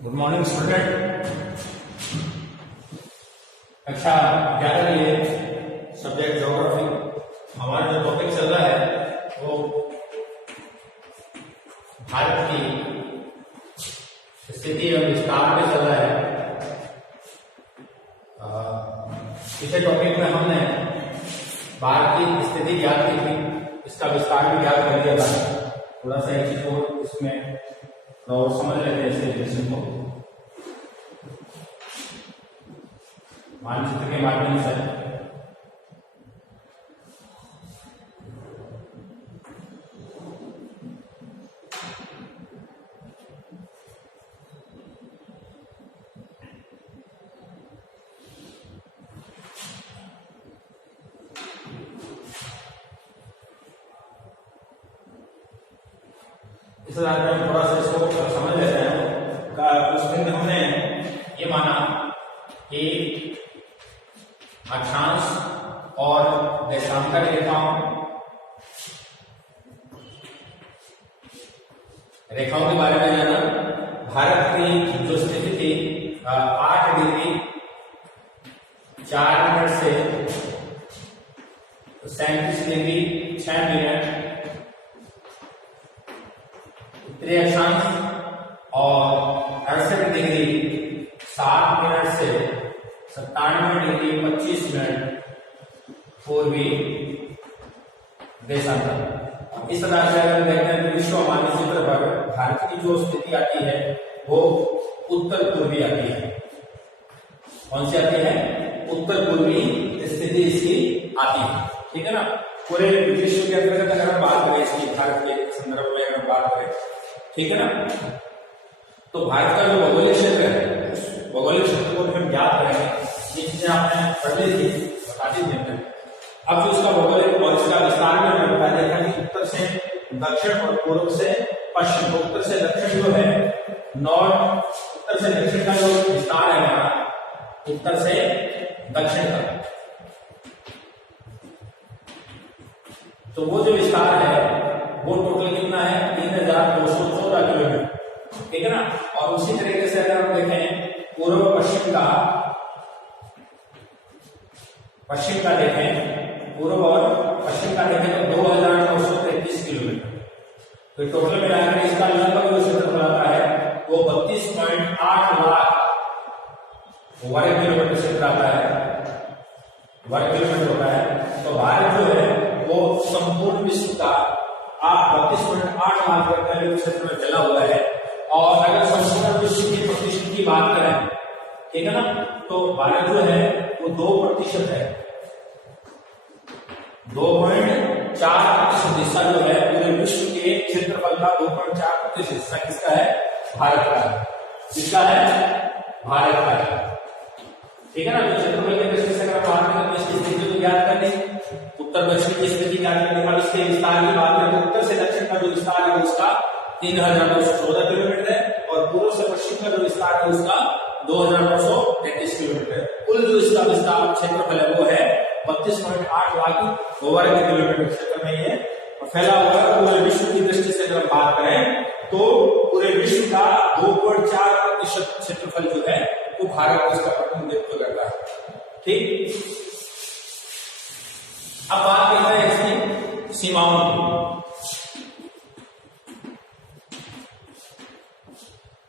Good morning student. अच्छा 11 ये subject geography. हमारा जो टॉपिक चल रहा है वो भारत की स्थिति एवं विस्तार पे चल रहा है। पिछले टॉपिक में हमने भारत की स्थिति ज्ञात की थी, इसका विस्तार भी ज्ञात कर लिया था। थोड़ा सा एक चीज को इसमें और समझ लेते हैं इस क्वेश्चन को मानचित्र के माध्यम से। इस आधार पर थोड़ा सा इसको समझ लेते हैं। उस दिन हमने ये माना कि अक्षांश और देशांतर रेखाओं के बारे में जाना। भारत की जो स्थिति थी 8 डिग्री 4 मिनट से 37 डिग्री 6 मिनट उत्तरी अक्षांश और 68 डिग्री 7 मिनट से 97 डिग्री 25 मिनट पूर्वी देशांतर। इस तरह से अगर देखते हैं तो विश्व मानचित्र पर भारत की जो स्थिति आती है वो उत्तर पूर्वी आती है। कौन सी आती है? उत्तर पूर्वी स्थिति इसकी आती है। ठीक है ना। पूरे विश्व के अंतर्गत अगर हम बात करें इसकी, भारत के संदर्भ में अगर बात करें, ठीक है ना, तो भारत का जो भौगोलिक क्षेत्र है, भौगोलिक क्षेत्र को हम ज्ञात करेंगे। ये चीजें आपने पढ़ ली थी, बता दी थी। अब जो उसका भौगोलिक और इसका विस्तार में हमने बताया देखा कि उत्तर से दक्षिण और पूर्व से पश्चिम। उत्तर से दक्षिण जो है नॉर्थ, उत्तर से दक्षिण का जो विस्तार है हमारा, उत्तर से दक्षिण तक, तो वो जो विस्तार है वो टोटल कितना है? 3214 किलोमीटर। ठीक है ना। और उसी तरीके से अगर हम देखें पूर्व पश्चिम का, पूर्व और पश्चिम का देखें तो 2933 किलोमीटर। तो टोटल मिलाकर इसका लगभग जो क्षेत्रफल आता है वो 32.8 लाख वर्ग किलोमीटर क्षेत्र आता है, वर्ग किलोमीटर होता है। तो भारत जो है वो संपूर्ण विश्व का 32.8 लाख वर्ग किलोमीटर क्षेत्र में फैला हुआ है। और अगर संपूर्ण विश्व की प्रतिशत की बात करें, ठीक है ना, तो भारत जो है वो 2% है। 2.4% हिस्सा जो है पूरे विश्व के क्षेत्रफल का 2.4% हिस्सा किसका है? भारत का है। किसका है? भारत का है। ठीक है ना। तो क्षेत्रफल के दृष्टि से अगर बात करें तो इसकी स्थिति को ज्ञात करनी, उत्तर पश्चिम की स्थिति ज्ञात करनी। अब इसके विस्तार की बात करें तो उत्तर से दक्षिण का जो विस्तार है उसका 3914 किलोमीटर है और पूर्व से पश्चिम का जो विस्तार है उसका 2933 किलोमीटर है। कुल जो इसका विस्तार क्षेत्रफल है वो है 32.8 लाख वर्ग किलोमीटर क्षेत्र में ये फैला हुआ है। पूरे विश्व की दृष्टि से अगर बात करें तो पूरे विश्व का 2.4% क्षेत्रफल जो है वो भारत इसका प्रतिनिधित्व करता है। ठीक। अब बात करते हैं इसकी सीमाओं की।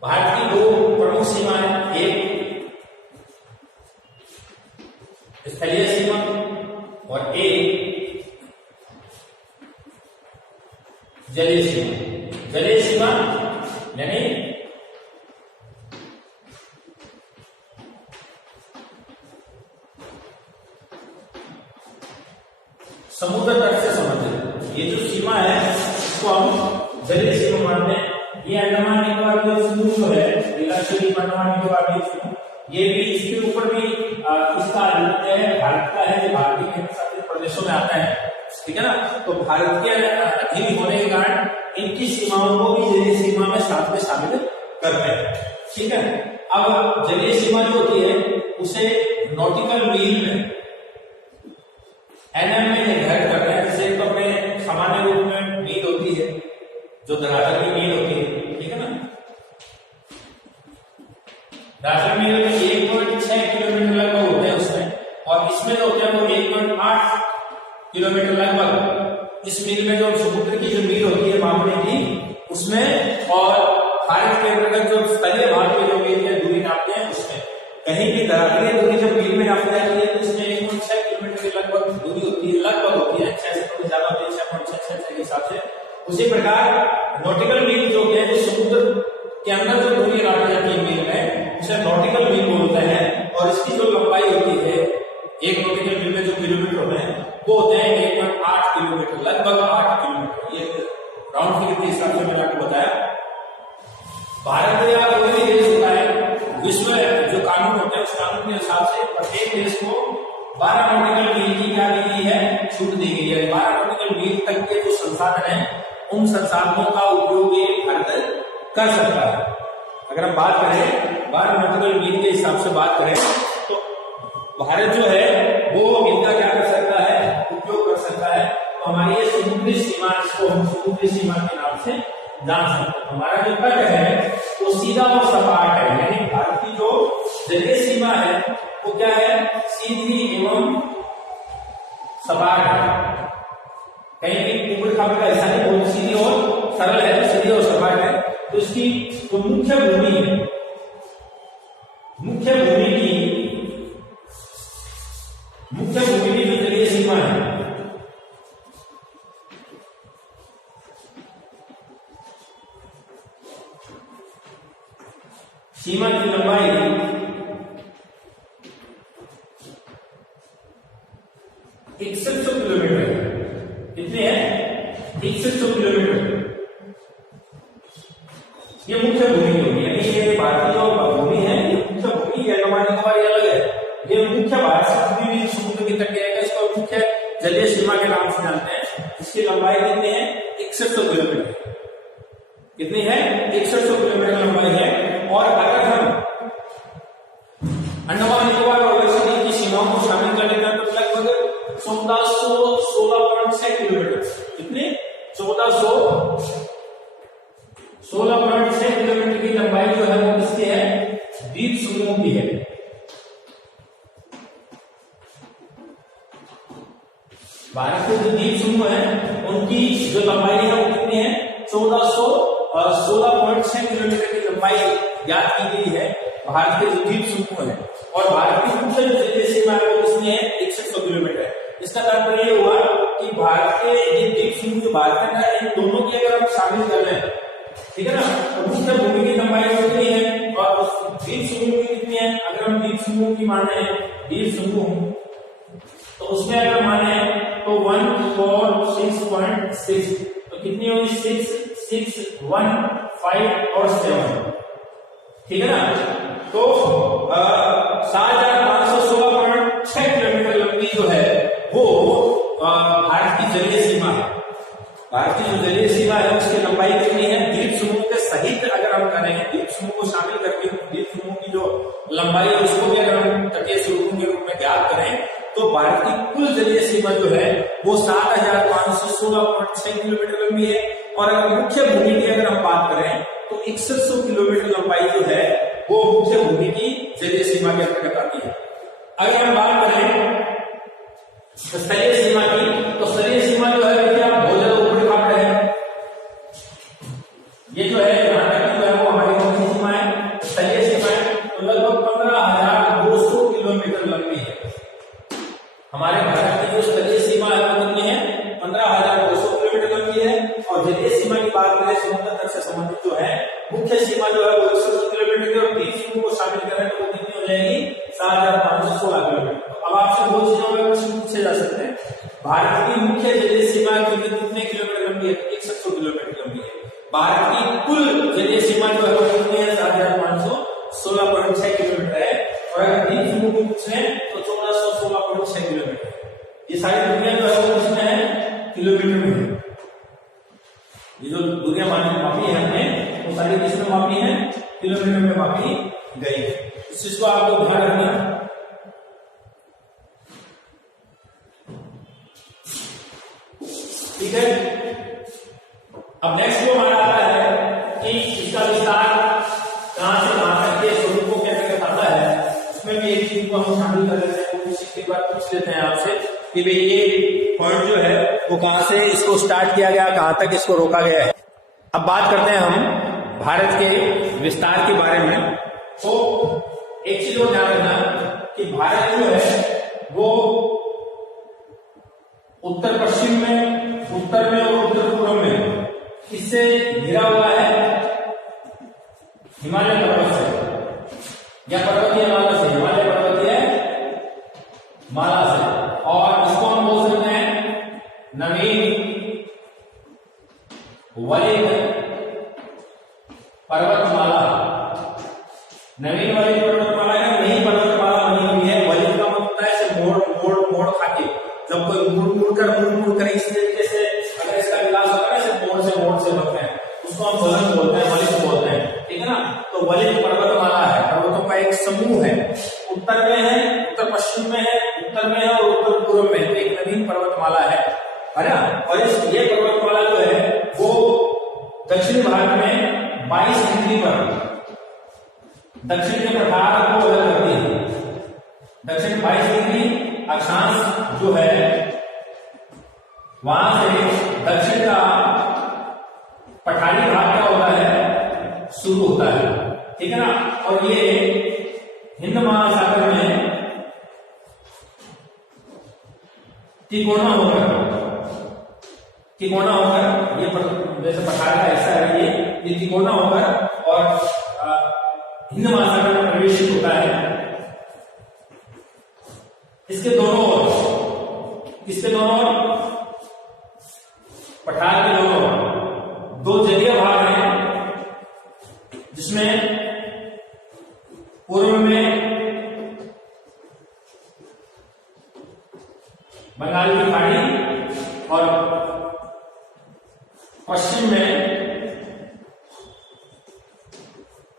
भारत की 2 प्रमुख सीमाएं, एक स्थलीय सीमा और एक जलीय सीमा। जलीय सीमा यानी समुद्र तट से संबंधित ये जो सीमा है इसको हम जलीय सीमा मानते हैं। ये अंडमान निकोबार द्वीप समूह जो है, लक्षद्वीप, अंडमान निकोबार द्वीप समूह, ये भी इसके ऊपर भी इसका भारत का है, भारतीय केंद्र शासित प्रदेशों में आता है। ठीक है ना। तो भारत के अधीन होने के कारण इनकी सीमाओं को भी जलीय सीमा में साथ में शामिल करते हैं। ठीक है। अब जलीय सीमा जो होती है उसे नॉटिकल मील में, एनएम में निर्धारित करते हैं। जैसे तो अपने सामान्य रूप में मील होती है जो धरातल की मील होती है, ठीक है ना। डार्जन मील में 1.6 किलोमीटर लगभग होते हैं उसमें, और इसमें जो होते हैं वो 1.8 किलोमीटर लगभग। इस मील में जो समुद्र की जो मील होती है मापने की उसमें, और भारत के अंतर्गत जो स्थलीय भाग में जो मील की दूरी नापते हैं उसमें, कहीं भी धरातलीय दूरी जब मील में नापी जाती है तो इसमें 1.6 किलोमीटर के लगभग दूरी होती है, लगभग होती है, 6 से थोड़ी ज्यादा होती है, 6.6 के हिसाब से। उसी प्रकार नॉटिकल मील जो है जो समुद्र के अंदर जो दूरी नापी जाती है मील में उसे नॉटिकल मील बोलते हैं, और इसकी जो लंबाई होती है एक नॉटिकल मील में जो किलोमीटर होते हैं वो होते हैं 1.8 किलोमीटर, लगभग 8 किलोमीटर। ये राउंड फिगर के हिसाब से मैंने आपको बताया। भारत या कोई भी देश होता है, विश्व जो कानून होते हैं उस कानून के हिसाब से प्रत्येक देश को 12 नॉटिकल मील की क्या दी गई है, छूट दी गई है। 12 नॉटिकल मील तक के जो संसाधन है उन संसाधनों का उपयोग ये भारत कर सकता है। अगर हम बात करें 12 नॉटिकल मील के हिसाब से बात करें तो भारत जो है वो इनका क्या कर सकता है, उपयोग कर सकता है। तो हमारी ये समुद्री सीमा, इसको हम समुद्री सीमा के नाम से जान सकते हैं। हमारा जो तट है वो सीधा और सपाट है, यानी भारत की जो जलीय सीमा है वो क्या है, सीधी एवं सपाट है। कहीं भी ऊपर खापर का ऐसा नहीं, बहुत सीधी और सरल है, तो सीधी और सपाट है। तो इसकी जो मुख्य भूमि है, मुख्य भूमि की जो जलीय सीमा है सीमा की लंबाई 6100 किलोमीटर है। कितनी है, 6100 किलोमीटर। ये मुख्य भूमि होगी, यानी ये भारतीय जो भूमि है ये मुख्य भूमि है, हमारी हमारी अलग है। ये मुख्य भारत से भी समुद्र की तट है, इसको मुख्य जलीय सीमा के नाम से जानते हैं। इसकी लंबाई कितनी है, 6100 किलोमीटर। कितनी है, 6100 किलोमीटर लंबाई है। और अगर हम अंडमान निकोबार और लक्षद्वीप की सीमाओं को शामिल कर लेते हैं तो लगभग 1416.6 किलोमीटर। कितने, 1416.6 किलोमीटर की लंबाई जो है वो किसकी है, द्वीप समूह की है। भारत के जो द्वीप समूह है उनकी जो लंबाई है वो कितनी है, 1416.6 किलोमीटर की लंबाई ज्ञात की गई है भारत के जो द्वीप समूह है। और भारत की मुख्य जो जलीय सीमा है वो कितनी है, 6100 किलोमीटर है। इसका तात्पर्य ये हुआ कि भारत के ये द्वीप समूह जो भारत है इन दोनों की अगर हम शामिल कर लें, ठीक है ना, तो मुख्य भूमि की लंबाई कितनी है और द्वीप समूह की कितनी है। अगर हम द्वीप समूह की माने, द्वीप समूह तो उसमें अगर माने तो 146.6, तो कितनी होगी, 6, 6, 1, 5 और 7, ठीक है ना। तो 7516.6 किलोमीटर लंबी जो है वो भारत की जलीय सीमा है। भारत की जो जलीय सीमा है उसकी लंबाई कितनी है, द्वीप समूह के सहित अगर हम करेंगे, द्वीप समूह को शामिल करके द्वीप समूह की जो लंबाई है उसको भी अगर हम तटीय स्वरूपों के रूप में ज्ञात करें तो भारत की कुल जलीय सीमा जो है वो 7516.6 किलोमीटर लंबी है। और अगर मुख्य भूमि की अगर हम बात करें तो 6100 किलोमीटर लंबाई जो है वो मुख्य भूमि की जलीय सीमा के अंतर्गत आती है। अगर हम बात करें स्थलीय सीमा की, तो स्थलीय सीमा जो है क्या बहुत ज्यादा ऊपर खापर है। ये जो है यहाँ तक जो है वो हमारी कौन सी सीमा है, स्थलीय सीमा है। तो लगभग 15200 किलोमीटर लंबी है। हमारे भारत की जो स्थलीय सीमा है वो कितनी है, 15200 किलोमीटर लंबी है। और जलीय सीमा की बात करें समुद्र तट से संबंधित जो है मुख्य सीमा जो है वो 180 किलोमीटर की, और द्वीप समूह को शामिल करें तो वो कितनी हो जाएगी, 7516 किलोमीटर। अब आपसे बहुत चीजों में प्रश्न पूछे जा सकते हैं, भारत की मुख्य जलीय सीमा कितने किलोमीटर लंबी है, 6100 किलोमीटर लंबी है। भारत की कुल जलीय सीमा जो है वो कितनी है, 7516.6 किलोमीटर है। और अगर द्वीप समूह को पूछे तो 1416.6 किलोमीटर। ये सारी दुनिया जो है वो कितने है, किलोमीटर में है। ये जो दुनिया मापी है हमने वो सारी किसमें मापी है, किलोमीटर में मापी गई है। इस चीज को आपको ध्यान रखना। ठीक है, अब नेक्स्ट जो हमारा आता है कि इसका विस्तार कहां से कहां तक के स्वरूपों के अंतर्गत को हम शामिल कर लेते हैं, वो एक बार पूछ लेते हैं आपसे कि भाई ये पॉइंट जो है वो कहां से इसको स्टार्ट किया गया, कहां तक इसको रोका गया है। अब बात करते हैं हम भारत के विस्तार के बारे में। तो एक चीज और ध्यान रखना कि भारत जो है वो उत्तर पश्चिम में, उत्तर में और उत्तर पूर्व में किससे घिरा हुआ है? हिमालय पर्वत से या पर्वतीय माला से, हिमालय पर्वतीय माला से। और इसको हम बोल सकते हैं नवीन वलित पर्वतमाला। नवीन वलित पर्वतमाला है, नई पर्वतमाला बनी हुई है। वलित का मतलब होता है इसे मोड़ मोड़ मोड़ खाके, जब कोई मुड़ कर इस तरीके से अगर इसका विकास होगा ना, इसे मोड़ से बनते हैं, उसको हम वलित बोलते हैं, वलित बोलते हैं, ठीक है ना। तो वलित पर्वतमाला है, पर्वतों का एक समूह है, उत्तर में है, उत्तर पश्चिम में है, उत्तर में है और उत्तर पूर्व में एक नवीन पर्वतमाला है ना। और ये पर्वतमाला जो है वो दक्षिण भारत में 22 डिग्री पर दक्षिण के प्रकार को अलग करती है। दक्षिण 22 डिग्री अक्षांश जो है वहां से दक्षिण का पठारी भाग क्या होता है, शुरू होता है, ठीक है ना। और ये हिंद महासागर में तिकोना होकर ये जैसे पठार का हिस्सा है, ये तिकोना होकर और हिंद महासागर में प्रवेशित होता है। इसके दोनों ओर, किसके दोनों ओर? पठार के दोनों ओर दो जलीय भाग हैं, जिसमें पूर्व में बंगाल की खाड़ी और पश्चिम में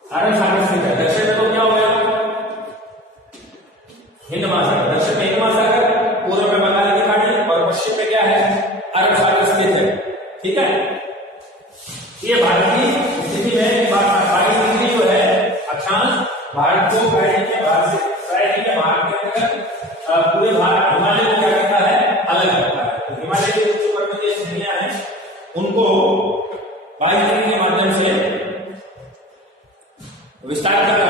अरब सागर स्थित है। दक्षिण में तो क्या हो गया? हिंद महासागर। दक्षिण में हिंद महासागर, पूर्व में बंगाल की खाड़ी और पश्चिम में क्या है? अरब सागर स्थित है, ठीक है। ये भारत की स्थिति में 22 डिग्री जो है अक्षांश भारत को भारत के अंदर पूरे भारत हिमालय को क्या करता है? अलग करता है। तो हिमालय के जो पर्वतीय श्रेणियां हैं उनको 22 डिग्री के माध्यम से विस्तार कर,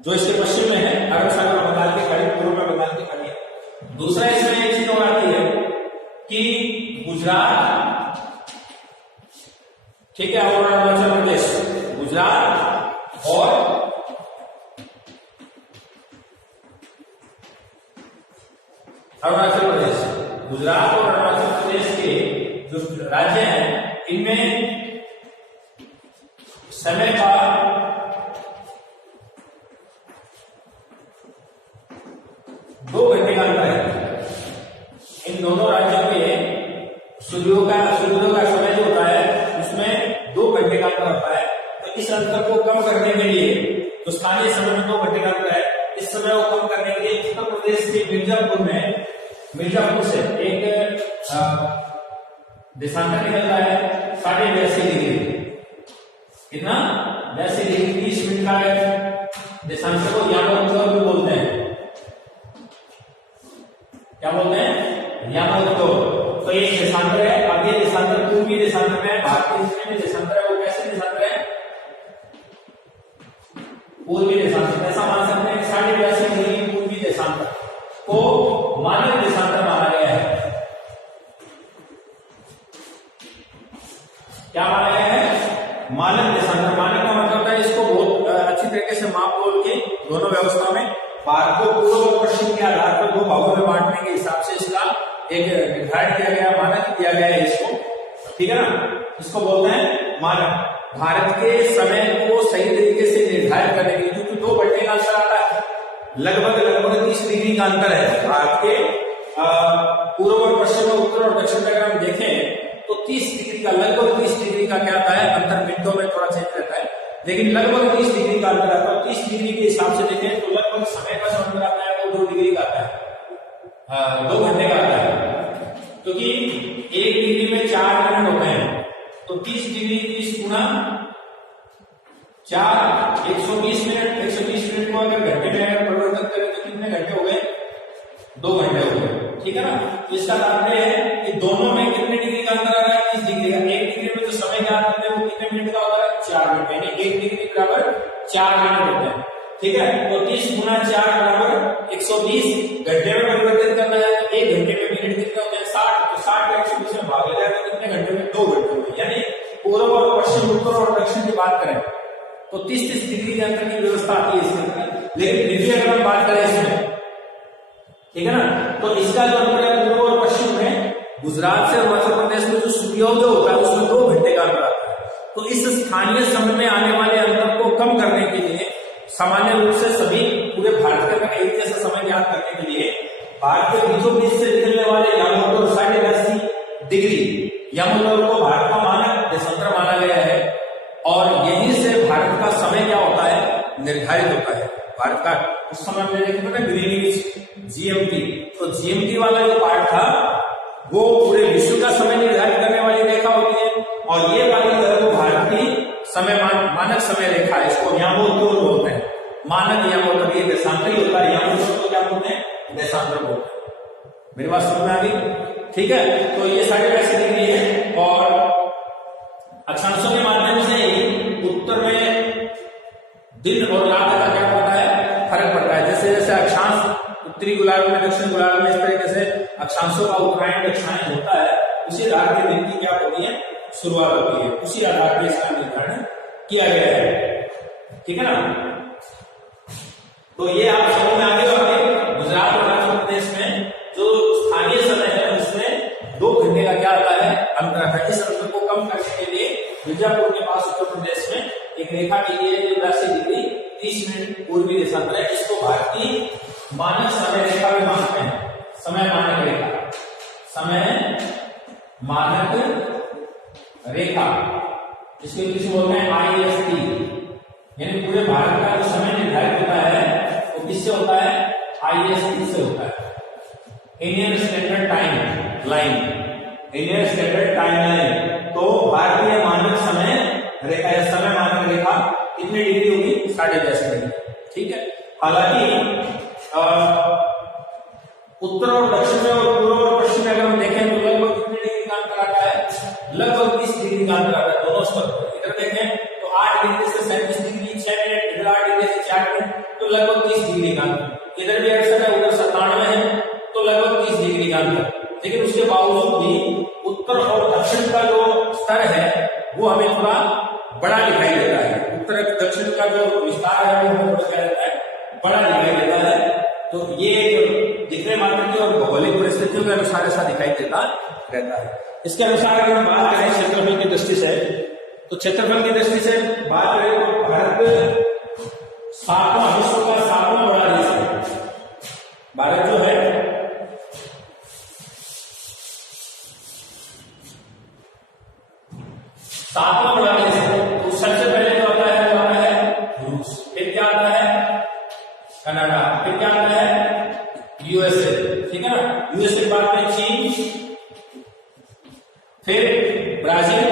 जो इसके पश्चिम में है अरब सागर, बंगाल की खाड़ी, पूर्व में बंगाल की खाड़ी है। दूसरा इसमें एक चीज और आती है कि गुजरात, ठीक है, और अरुणाचल प्रदेश, गुजरात और अरुणाचल प्रदेश, गुजरात और अरुणाचल प्रदेश के जो राज्य हैं इनमें समय का 2 घंटे का अंतर है। इन दोनों राज्यों के सूर्योदय का समय जो होता है उसमें 2 घंटे का अंतर होता है। तो इस अंतर को कम करने के लिए, तो स्थानीय समय में 2 घंटे का अंतर है, इस समय को कम करने के लिए उत्तर प्रदेश के मिर्जापुर से एक देशांतर निकलता है 82.5 डिग्री। कितना? 82 डिग्री 30 मिनट का है देशांतर को यामागुतो भी बोलते हैं। क्या बोलते हैं? यामागुतो। तो ये देशांतर है। अब ये देशांतर पूर्वी देशांतर में, भारतीय हिस्से में देशांतर है, वो कैसे देशांतर है? पूर्वी देशांतर। ऐसा मान सकते हैं 82.5 डिग्री पूर्वी देशांतर को मानव देशांतर माना गया है। क्या माना गया है? मानव देशांतर। मानव का मतलब होता है इसको बहुत अच्छी तरीके से माप तोल के दोनों व्यवस्था में भारत को पूर्व और पश्चिम के आधार पर 2 भागों में बांटने के हिसाब से इसका एक निर्धारित किया गया, मानक दिया गया है इसको, ठीक है ना। इसको बोलते हैं मानक। भारत के समय को सही तरीके से निर्धारित करने के लिए, क्योंकि 2 घंटे का अंतर आता है, लगभग 30 डिग्री का अंतर है भारत के पूर्व और पश्चिम, उत्तर और दक्षिण में। अगर हम देखें तो 30 डिग्री का, लगभग 30 डिग्री का क्या आता है अंतर। मिनटों में थोड़ा चेंज रहता है, लेकिन लगभग 30 डिग्री का अंतर आता है। 30 डिग्री के हिसाब से देखें तो लगभग समय का जो अंतर आता है वो 2 डिग्री का आता है, 2 घंटे का आता है, क्योंकि 1 डिग्री में 4 मिनट होते हैं। तो 30 डिग्री 30 गुना 4, 120 मिनट। 120 मिनट को अगर घंटे में परिवर्तन कितने घंटे हो गए, 2 घंटे हो गए, ठीक है ना। तो इसका तात्पर्य है कि दोनों में कितने डिग्री का अंतर आ रहा है, 30 डिग्री का। 1 डिग्री में जो समय ज्ञात करते हैं वो कितने मिनट का होता है, 4 मिनट, यानी 1 डिग्री बराबर 4 मिनट होता है, ठीक है। तो 30 गुना 4 बराबर 120, घंटे में परिवर्तित करना है तो 1 घंटे में मिनट कितने होते हैं, 60, तो 60 का 120 में भाग ले जाए तो कितने घंटे में, 2 घंटे में। यानी पूर्व और पश्चिम, उत्तर और दक्षिण की बात करें तो 30-30 डिग्री के अंतर की व्यवस्था आती है इसके अंदर। लेकिन फिर भी अगर हम बात करें इसमें, ठीक है ना, तो इसका जो अंतर है पूर्व और पश्चिम में, गुजरात से अरुणाचल प्रदेश में जो सूर्योदय होता है उसमें 2 घंटे का अंतर आता है। तो इस स्थानीय समय में आने वाले अंतर को कम करने के लिए सामान्य रूप से सभी पूरे भारत का एक जैसा समय ज्ञात करने के लिए भारत के बीचों बीच से निकलने वाले यमोत्तर 80 डिग्री यमोत्तर को भारत का मानक देशांतर माना गया है और यहीं से भारत का समय क्या होता है, निर्धारित होता है। भारत का उस समय में देखते थे ग्रीनिच जीएमटी, तो जीएमटी वाला जो पार्ट था वो पूरे विश्व का समय निर्धारित करने वाली रेखा होती है और ये वाली जो है वो भारत की समय मानक समय रेखा है, इसको यमोत्तर बोलते हैं। मानक यमोत्तर, ये देशांतर ही होता है, यमोत्तर को क्या बोलते हैं, देशांतर बोलते हैं। मेरी बात समझ में आ गई, ठीक है। तो ये 80 डिग्री है और अक्षांशों के माध्यम से उत्तर में दिन और रात का क्या पड़ता है, फर्क पड़ता है। जैसे जैसे अक्षांश उत्तरी गोलार्ध में, दक्षिण गोलार्ध में इस तरीके से अक्षांशों का उत्तरायण दक्षिणायन होता है, उसी आधार के दिन की क्या होती है, शुरुआत होती है, उसी आधार पर इसका निर्धारण किया गया है, ठीक है ना। तो ये आप समझ में आ गए होंगे। गुजरात और अरुणाचल प्रदेश में जो स्थानीय समय है उसमें 2 घंटे का क्या आता है, अंतर आता है। इस अंतर को कम करने के लिए मिर्जापुर के पास उत्तर प्रदेश में एक रेखा की गई है जो 80 डिग्री 30 मिनट पूर्वी देशांतर है। इसको भारतीय मानक समय रेखा में मानते हैं, समय मानक रेखा, समय मानक रेखा, जिसको इंग्लिश में बोलते हैं IST। यानी पूरे भारत का जो समय निर्धारित होता है वो किससे होता है, IST से होता है, Indian standard time line, Indian standard time line. तो भारतीय मानक समय रेखा या समय मानक रेखा कितनी डिग्री होगी, 10.5 डिग्री, ठीक है। हालांकि उत्तर और दक्षिण में और पूर्व और पश्चिम में अगर हम देखें तो लगभग कितने डिग्री का अंतर आता है, लगभग 30 डिग्री का अंतर आता है दोनों स्तर पर। इधर देखें तो 8 डिग्री से 37 डिग्री 6 मिनट, इधर 8 डिग्री से 4 मिनट, तो लगभग 30 डिग्री का अंतर। इधर भी 68 है, उधर 97 है, तो लगभग 30 डिग्री का अंतर। लेकिन उसके बावजूद भी उत्तर और दक्षिण का जो स्तर है वो हमें थोड़ा बड़ा दिखाई देता है। उत्तर दक्षिण का जो विस्तार है वो हमें थोड़ा क्या देता है, बड़ा दिखाई देता है। तो ये दिखने मात्र की और भौगोलिक परिस्थितियों के अनुसार ऐसा दिखाई देता रहता है। इसके अनुसार अगर हम बात करें क्षेत्रफल की दृष्टि से, तो क्षेत्रफल की दृष्टि से बात करें तो भारत 7वां विश्व का 7वां बड़ा देश है। भारत जो है 7वां बड़ा देश है। तो सबसे पहले जो आता है वो आता है रूस, फिर क्या आता है कनाडा, फिर क्या आता है USA, ठीक है ना। USA के बाद में चीन, फिर ब्राजील,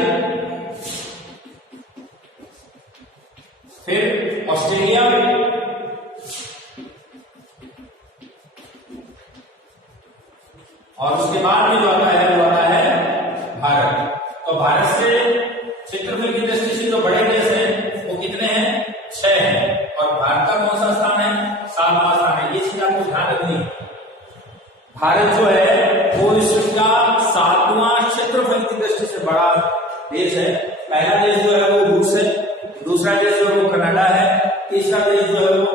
फिर ऑस्ट्रेलिया, और उसके बाद में जो आता है वो आता है भारत। तो भारत से क्षेत्रफल की दृष्टि से जो बड़े देश हैं वो कितने हैं, 6 हैं, और भारत का कौन सा स्थान है, 7वां स्थान है। ये चीज आपको ध्यान रखनी है। भारत जो है वो विश्व का 7वां क्षेत्रफल की दृष्टि से बड़ा देश है। पहला देश जो है वो रूस है, दूसरा देश जो है वो कनाडा है, तीसरा देश जो है वो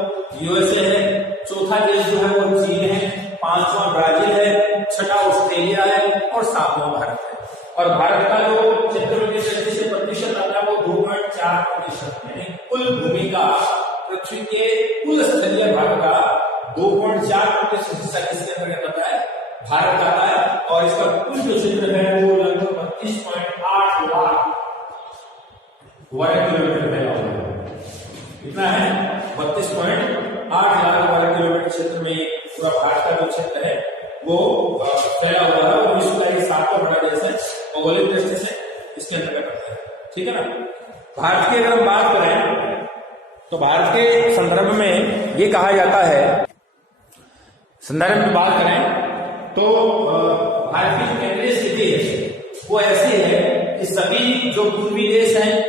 USA है, चौथा देश जो है वो चीन है, 5वां ब्राजील है, 6वां ऑस्ट्रेलिया है और 7वां भारत है। और भारत का जो क्षेत्रफल की दृष्टि से प्रतिशत आता है वो 2.4%, यानी कुल भूमि का, पृथ्वी के कुल स्थलीय भाग का 2.4% हिस्सा किसके अंतर्गत आता है, भारत का आता है। और इसका कुल जो क्षेत्र है वो लगभग 32.8 लाख वर्ग किलोमीटर फैला हुआ है। कितना है, 32.8 लाख वर्ग किलोमीटर क्षेत्र में पूरा भारत का जो क्षेत्र है वो फैला हुआ है। और विश्व का एक 7वां बड़ा देश है भौगोलिक दृष्टि से इसके अंतर्गत आता है, ठीक है ना। भारत की अगर हम बात करें तो भारत के संदर्भ में ये कहा जाता है संदर्भ में बात करें तो भारत की जो केंद्रीय स्थिति है वो ऐसी है कि सभी जो पूर्वी देश हैं,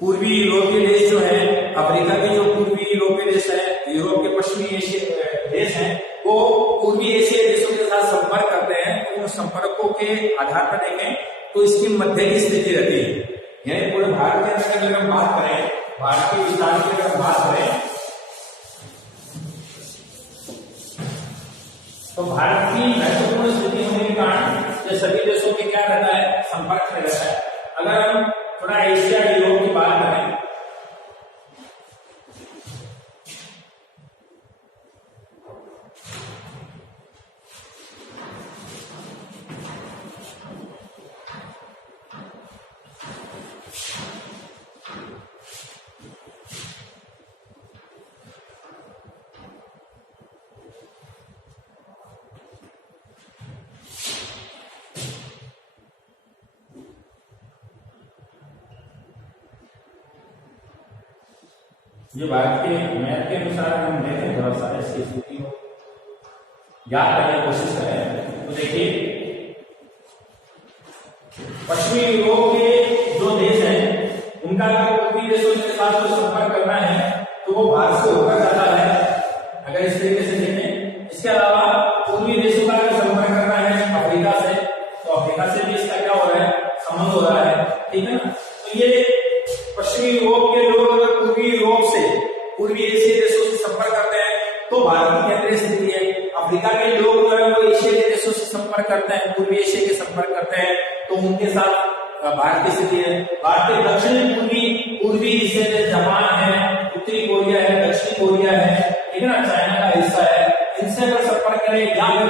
पूर्वी यूरोपीय देश जो है, अफ्रीका के जो पूर्वी यूरोपीय देश है, यूरोप के पश्चिमी एशिया देश हैं, वो पूर्वी एशियाई देशों के साथ संपर्क करते हैं। तो उन संपर्कों के आधार पर देखें तो इसकी मध्य की स्थिति रहती है। यानी पूरे भारत के अंदर अगर हम बात करें, भारत के विस्तार की अगर हम बात करें तो भारत की महत्वपूर्ण स्थिति होने के कारण ये सभी देशों के क्या रहता है, संपर्क में रहता है। अगर हम थोड़ा एशिया यूरोप की बात करें ये भारत के मैप के अनुसार हम देखें थोड़ा सा इसकी स्थिति को याद करने की कोशिश करें तो देखिए पश्चिमी यूरोप के जो देश हैं उनका अगर पूर्वी देशों के साथ जो संपर्क करना है तो वो भारत से होकर जाता है, अगर इस तरीके से देखें। इसके अलावा पूर्वी देशों का अगर संपर्क करना है अफ्रीका से तो अफ्रीका से भी इसका क्या हो रहा है, संबंध हो रहा है, ठीक है ना। तो ये पश्चिमी यूरोप के लोग अगर पूर्वी यूरोप से पूर्वी एशियाई देशों से संपर्क करते हैं तो भारत की केंद्रीय स्थिति है। अफ्रीका के लोग जो है वो एशियाई देशों से संपर्क करते हैं, पूर्वी एशिया के संपर्क करते हैं तो उनके साथ भारत की स्थिति है। भारत के दक्षिण पूर्वी एशिया में जापान है, उत्तरी कोरिया है, दक्षिणी कोरिया है, ठीक है ना, चाइना का हिस्सा है, इनसे अगर संपर्क करें या फिर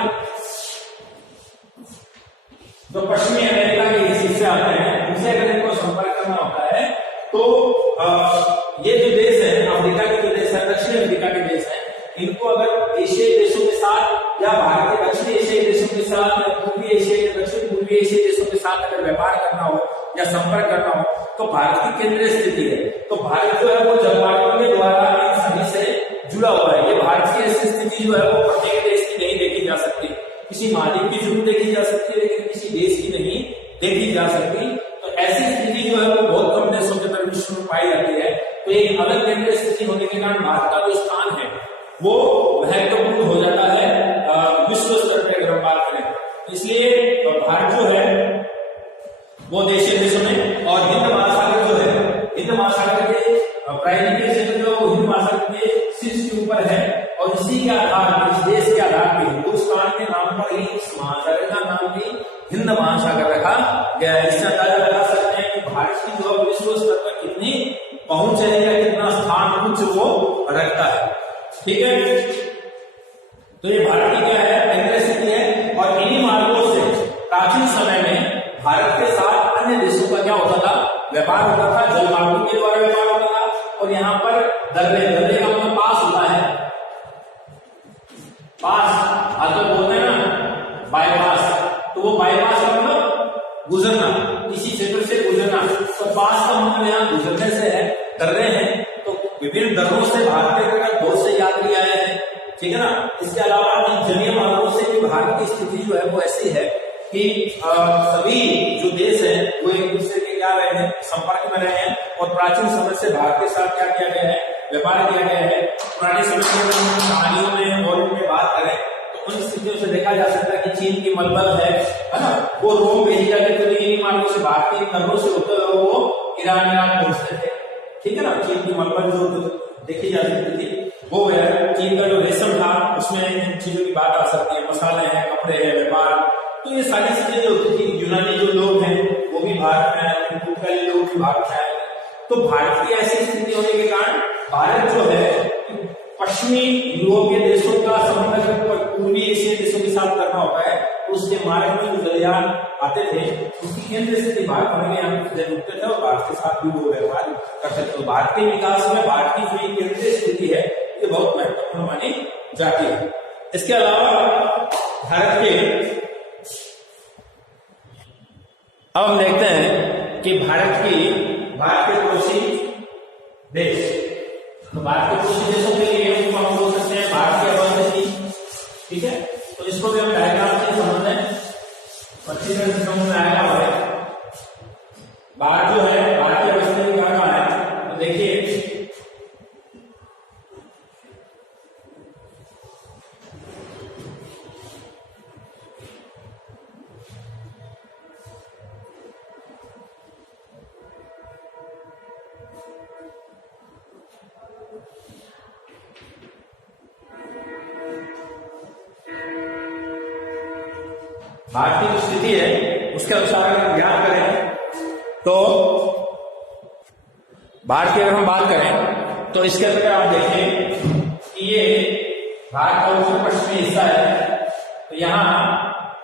जो पश्चिमी अमेरिका के हिस्से आते हैं उनसे अगर इनको संपर्क करना होता है तो ये जो देश है अफ्रीका के जो देश है, दक्षिण अफ्रीका के देश है, इनको अगर एशियाई देशों के साथ या भारत के दक्षिण एशियाई देशों के साथ या पूर्वी एशिया के दक्षिण पूर्वी एशियाई देशों के साथ अगर व्यापार करना हो या संपर्क करना हो तो भारत की केंद्रीय स्थिति है। तो भारत जो है वो जलवायु के द्वारा इन सभी से जुड़ा हुआ है। ये भारत की ऐसी स्थिति जो है वो प्रत्येक देश की नहीं देखी जा सकती, किसी महाद्वीप की जरूर देखी जा सकती है लेकिन किसी देश की नहीं देखी जा सकती। तो ऐसी स्थिति जो है वो बहुत कम देशों के अंदर विश्व में पाई जाती है। तो एक अलग केंद्रीय स्थिति होने के कारण भारत का जो स्थान है वो महत्वपूर्ण हो जाता है विश्व स्तर पर अगर हम बात करें। इसलिए भारत जो है वो देशीय देशों में और हिंद महासागर जो है, हिंद महासागर के प्रायद्वीपीय क्षेत्र जो हिंद महासागर के शीर्ष के ऊपर है और इसी के आधार पर, इस देश के आधार पर हिंदुस्तान के नाम पर ही इस महासागर का नाम भी हिंद महासागर रखा गया है। इससे अंदाजा लगा सकते हैं कि भारत की जो विश्व स्तर पर कितनी पहुंच है या कितना स्थान उच्च वो रखता है, ठीक है। तो ये भारत की क्या है, केंद्रीय स्थिति है। और इन्हीं मार्गों से प्राचीन समय में भारत के साथ अन्य देशों का क्या होता था, व्यापार होता था, जल मार्गों के द्वारा व्यापार होता था। और यहाँ पर दर्रे का मतलब पास होता है, पास आजकल बोलते हैं ना बाईपास, तो वो बाईपास का मतलब गुजरना, किसी क्षेत्र से गुजरना। तो पास का मतलब यहाँ गुजरने से है, दर्रे हैं तो विभिन्न दर्रों से भारत के अंदर बहुत से यात्री आए हैं, ठीक है ना। इसके अलावा जलीय मार्गों से भी भारत की स्थिति जो है वो ऐसी है कि सभी जो देश हैं वो एक दूसरे के क्या रहे हैं, संपर्क में रहे हैं। और प्राचीन समय से भारत के साथ क्या किया गया है, व्यापार किया गया है। पुराने समय की कहानियों में और उनमें बात करें तो उन स्थितियों से देखा जा सकता है कि चीन की मलबल है ना, वो रोम भेजी जाती थी, इन्हीं मार्गों से भारतीय नगरों से होते हुए वो ईरान पहुंचते थे, ठीक है ना। चीन की मलबल जो देखी जा सकती थी वो है, चीन का जो रेशम था उसमें इन चीजों की बात आ सकती है, मसाले हैं, कपड़े हैं, व्यापार, तो ये सारी चीजें जो होती थी। यूनानी जो लोग हैं वो भी भारत में आए, पुर्तगाली लोग भी भारत में आए। तो भारत की ऐसी स्थिति होने के कारण भारत जो है पश्चिमी यूरोपीय देशों का संपर्क पूर्वी एशियाई देशों के साथ करना होता है, तो उसके मार्ग में जो जलयान आते थे उसकी केंद्रीय स्थिति भारत होने के यहाँ रुकते थे और भारत के साथ भी वो व्यवहार करते थे। तो भारत के विकास में भारत की जो केंद्रीय स्थिति है ये बहुत महत्वपूर्ण मानी जाती है। इसके अलावा भारत के अब हम देखते हैं कि भारत के पड़ोसी देश, तो भारत के पड़ोसी देशों के लिए हम बोल सकते हैं भारत की अवस्थिति, ठीक है, तो इसको भी हम डायग्राम से समझ लें, अच्छी तरह से समझ में आएगा हमारे। बाहर जो है भारतीय परिस्थिति क्या है, तो देखिए भारत की जो स्थिति है उसके अनुसार अगर ज्ञान करें तो भारत की अगर हम बात करें तो इसके अंदर आप देखें कि ये भारत का उत्तर पश्चिमी हिस्सा है। तो यहाँ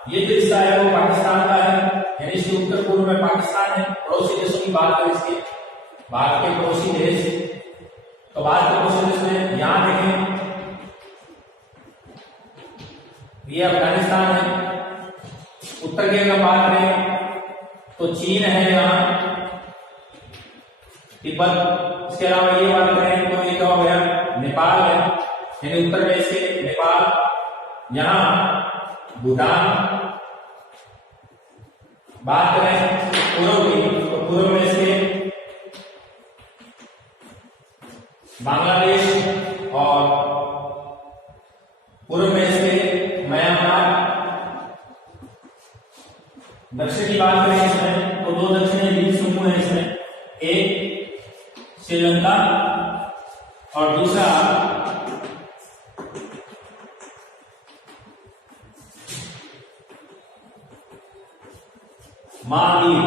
ये जो हिस्सा है वो पाकिस्तान का है, यानी इसके उत्तर पूर्व में पाकिस्तान है। पड़ोसी देशों की बात करें इसके, भारत के पड़ोसी देश, तो भारत के पड़ोसी देश में यहाँ देखें ये अफगानिस्तान है। उत्तर की अगर बात करें तो चीन है यहाँ, तिब्बत। इसके अलावा ये बात करें तो ये क्या हो गया, नेपाल है, यानी उत्तर में इसके नेपाल, यहाँ भूटान। बात करें पूर्व की तो पूर्व में इसके बांग्लादेश और पूर्व में इसके म्यांमार। दक्षिण की बात करें इसमें तो दो दक्षिणी द्वीप समूह है इसमें, एक श्रीलंका और दूसरा मालदीव।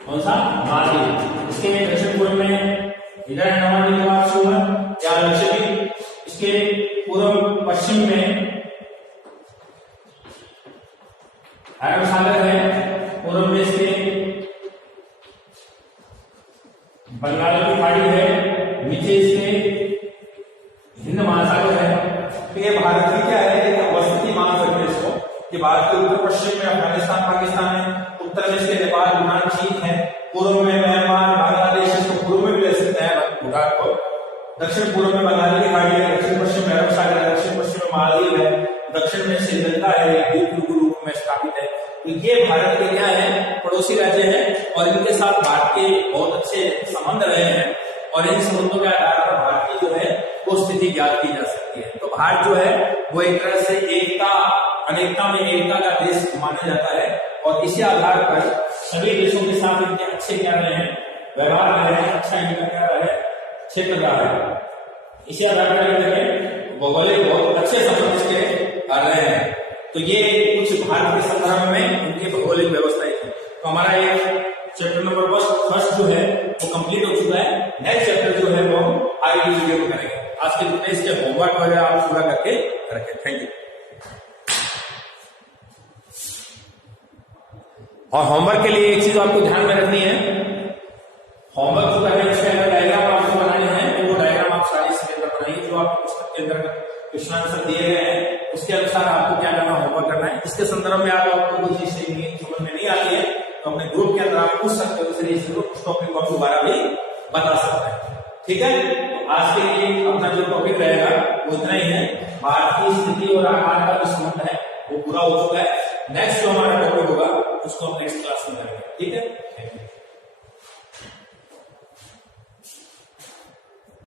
कौन सा, मालदीव। इसके दक्षिण पूर्व में इधर अंडमान निकोबार समूह या लक्षद्वीप, इसके पूर्व पश्चिम में अरब सागर है, पूर्व में इसके बंगाल की खाड़ी है, नीचे इसके हिंद महासागर है। तो ये भारत की क्या है, एक अवस्थिति मान सकते हैं इसको कि भारत के उत्तर पश्चिम में अफगानिस्तान पाकिस्तान है, उत्तर में इसके नेपाल भूटान चीन है, पूर्व में म्यांमार बांग्लादेश, इसको पूर्व में भी ले सकते हैं भूटान को, दक्षिण पूर्व में बंगाल की खाड़ी है, दक्षिण पश्चिम में अरब सागर है, दक्षिण पश्चिम में मालदीव है, दक्षिण में श्रीलंका है, द्वीप रूप में स्थापित है। तो ये भारत के क्या है, पड़ोसी राज्य है और इनके साथ भारत के बहुत अच्छे संबंध रहे हैं और इन संबंधों के आधार पर भारत की जो है वो स्थिति ज्ञात की जा सकती है। तो भारत जो है वो एक तरह से एकता अनेकता में एकता का देश माना जाता है और इसी आधार पर सभी देशों के साथ इनके अच्छे क्या रहे हैं, व्यवहार रहे हैं, अच्छा इनका क्या रहा है, क्षेत्र रहा है। इसी आधार पर भौगोलिक बहुत अच्छे संबंध इसके आ रहे हैं। तो ये कुछ भारत के संदर्भ में उनकी भौगोलिक व्यवस्थाएं थी। तो हमारा ये चैप्टर नंबर फर्स्ट जो है वो कंप्लीट हो चुका है। नेक्स्ट चैप्टर जो है वो आगे वीडियो में करेंगे। आज के टेस्ट के होमवर्क वगैरह आप पूरा करके रखें। Thank you. और होमवर्क के लिए एक चीज आपको ध्यान में रखनी है, होमवर्क जो करना है उसके अंदर डायग्राम आपको बनाने हैं, तो वो डायग्राम आप सारी इसके अंदर बनाइए जो आपको पुस्तक के अंदर क्वेश्चन आंसर दिए गए हैं उसके अनुसार आपको क्या करना, होमवर्क करना है। इसके संदर्भ में आपको कोई चीज समझ में नहीं आती है तो अपने ग्रुप के अंदर आप पूछ सकते हो, उस टॉपिक को दोबारा भी बता सकते हैं। ठीक है, तो आज के लिए अपना जो टॉपिक रहेगा वो इतना ही है। भारत की स्थिति और आकार का जो संबंध है वो पूरा हो चुका है। नेक्स्ट जो हमारा टॉपिक होगा उसको हम नेक्स्ट क्लास में करेंगे। ठीक है।